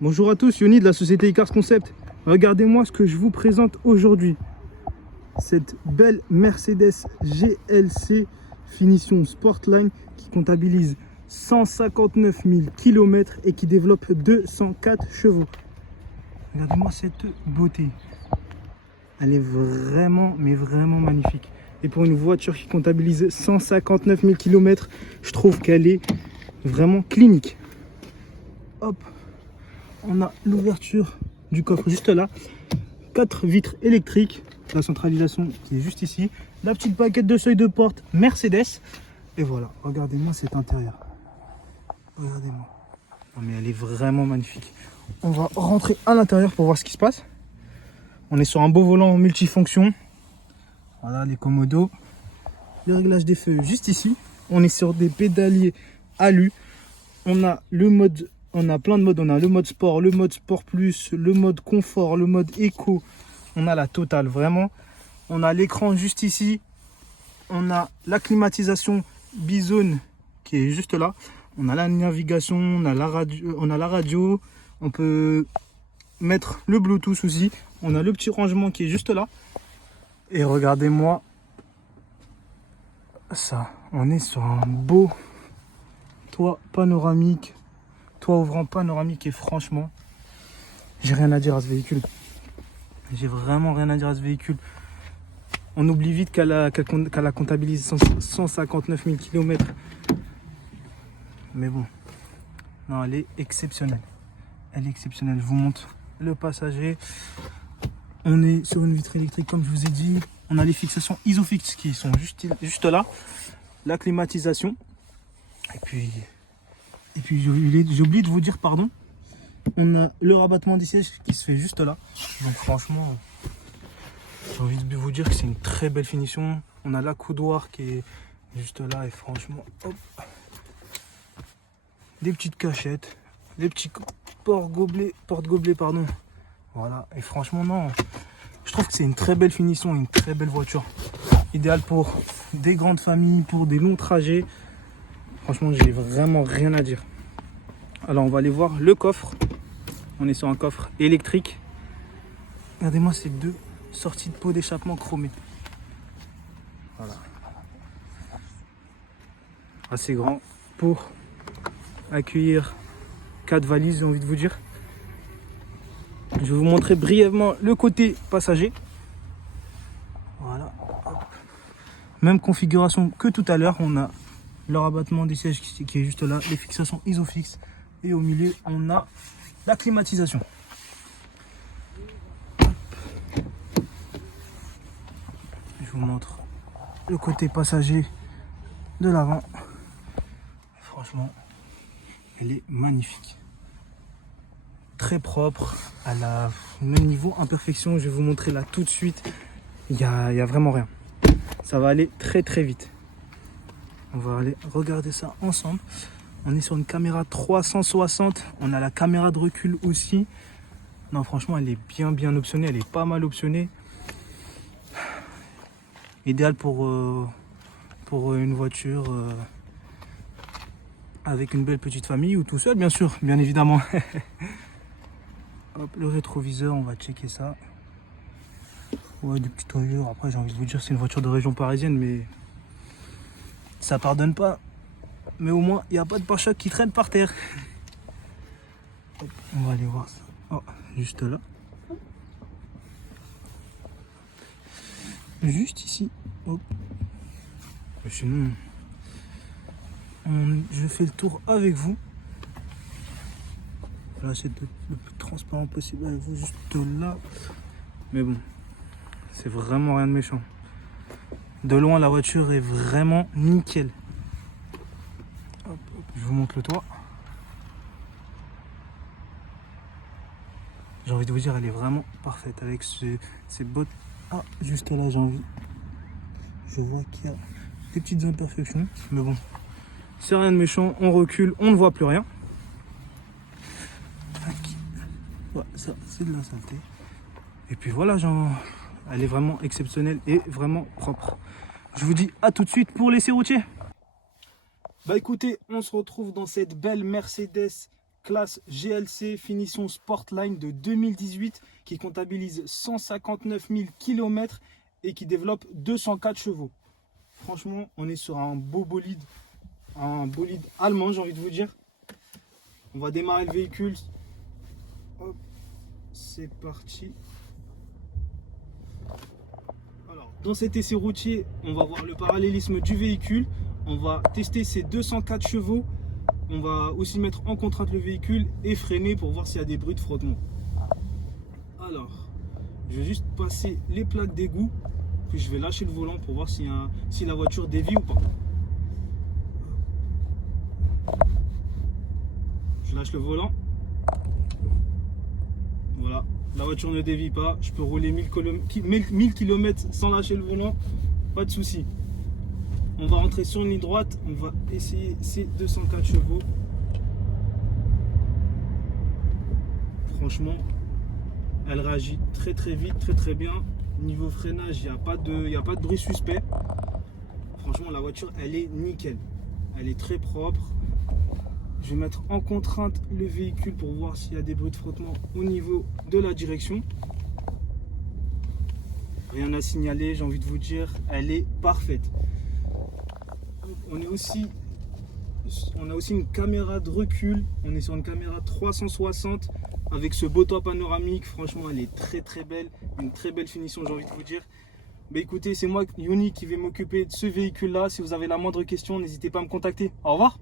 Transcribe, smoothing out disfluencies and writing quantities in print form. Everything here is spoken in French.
Bonjour à tous, Yoni de la société Icars Concept. Regardez-moi ce que je vous présente aujourd'hui. Cette belle Mercedes GLC finition Sportline qui comptabilise 159 000 km et qui développe 204 chevaux. Regardez-moi cette beauté. Elle est vraiment, mais vraiment magnifique. Et pour une voiture qui comptabilise 159 000 km, je trouve qu'elle est vraiment clinique. Hop, on a l'ouverture du coffre juste là. 4 vitres électriques. La centralisation qui est juste ici. La petite baguette de seuil de porte Mercedes. Et voilà, regardez-moi cet intérieur. Regardez-moi. Non mais elle est vraiment magnifique. On va rentrer à l'intérieur pour voir ce qui se passe. On est sur un beau volant multifonction. Voilà les commodos. Le réglage des feux juste ici. On est sur des pédaliers alu. On a le mode, on a plein de modes. On a le mode sport, le mode sport plus, le mode confort, le mode éco. On a la totale vraiment. On a l'écran juste ici. On a la climatisation bizone qui est juste là. On a la navigation, on a la radio. On peut mettre le Bluetooth aussi. On a le petit rangement qui est juste là. Et regardez-moi ça. On est sur un beau toit panoramique. Toit ouvrant panoramique et franchement, j'ai rien à dire à ce véhicule. J'ai vraiment rien à dire à ce véhicule. On oublie vite qu'elle a comptabilisé 159 000 km. Mais bon, non, elle est exceptionnelle. Elle est exceptionnelle. Je vous montre le passager. On est sur une vitre électrique comme je vous ai dit. On a les fixations Isofix qui sont juste là. La climatisation. Et puis j'ai oublié de vous dire pardon. On a le rabattement des sièges qui se fait juste là. Donc franchement, j'ai envie de vous dire que c'est une très belle finition. On a l'accoudoir qui est juste là et franchement, hop. Des petites cachettes, des petits porte-gobelets, pardon. Voilà, et franchement non, je trouve que c'est une très belle finition, une très belle voiture. Idéale pour des grandes familles, pour des longs trajets. Franchement, j'ai vraiment rien à dire. Alors on va aller voir le coffre. On est sur un coffre électrique. Regardez-moi ces deux sorties de pot d'échappement chromées. Voilà. Assez grand pour accueillir 4 valises, j'ai envie de vous dire. Je vais vous montrer brièvement le côté passager. Voilà. Hop. Même configuration que tout à l'heure. On a le rabattement des sièges qui est juste là. Les fixations Isofix. Et au milieu, on a la climatisation. Hop. Je vous montre le côté passager de l'avant. Franchement, elle est magnifique. Très propre. Elle a le niveau imperfection. Je vais vous montrer là tout de suite. Il y a vraiment rien. Ça va aller très très vite. On va aller regarder ça ensemble. On est sur une caméra 360. On a la caméra de recul aussi. Non, franchement, elle est bien optionnée. Elle est pas mal optionnée. Idéal pour une voiture avec une belle petite famille ou tout seul, bien sûr, bien évidemment. Hop, le rétroviseur, on va checker ça. Ouais, des petits toyures. Après, j'ai envie de vous dire, c'est une voiture de région parisienne, mais ça pardonne pas. Mais au moins, il n'y a pas de pare-choc qui traîne par terre. Hop, on va aller voir ça. Oh, juste là. Juste ici. Hop. Sinon, je fais le tour avec vous. Là, c'est le plus transparent possible avec vous, juste là. Mais bon, c'est vraiment rien de méchant. De loin, la voiture est vraiment nickel. Hop, hop, je vous montre le toit. J'ai envie de vous dire, elle est vraiment parfaite avec ces bottes. Ah, juste là, j'ai envie. Je vois qu'il y a des petites imperfections. Mais bon, c'est rien de méchant. On recule, on ne voit plus rien. Ouais, ça, c'est de la saleté. Et puis voilà, elle est vraiment exceptionnelle et vraiment propre. Je vous dis à tout de suite pour l'essai routier. Bah écoutez, on se retrouve dans cette belle Mercedes classe GLC finition Sportline de 2018 qui comptabilise 159 000 km et qui développe 204 chevaux. Franchement, on est sur un beau bolide allemand, j'ai envie de vous dire. On va démarrer le véhicule. Hop, c'est parti. Alors, dans cet essai routier, on va voir le parallélisme du véhicule. On va tester ces 204 chevaux. On va aussi mettre en contrainte le véhicule et freiner pour voir s'il y a des bruits de frottement. Alors, je vais juste passer les plaques d'égout. Puis je vais lâcher le volant pour voir si la voiture dévie ou pas. Je lâche le volant. Voilà, la voiture ne dévie pas. Je peux rouler 1000 km sans lâcher le volant. Pas de souci. On va rentrer sur une ligne droite. On va essayer ces 204 chevaux. Franchement, elle réagit très très vite, très très bien. Niveau freinage, il n'y a pas de bruit suspect. Franchement, la voiture, elle est nickel. Elle est très propre. Je vais mettre en contrainte le véhicule pour voir s'il y a des bruits de frottement au niveau de la direction. Rien à signaler, j'ai envie de vous dire, elle est parfaite. On a aussi une caméra de recul. On est sur une caméra 360 avec ce beau toit panoramique. Franchement, elle est très très belle. Une très belle finition, j'ai envie de vous dire. Bah écoutez, c'est moi, Yoni, qui vais m'occuper de ce véhicule-là. Si vous avez la moindre question, n'hésitez pas à me contacter. Au revoir.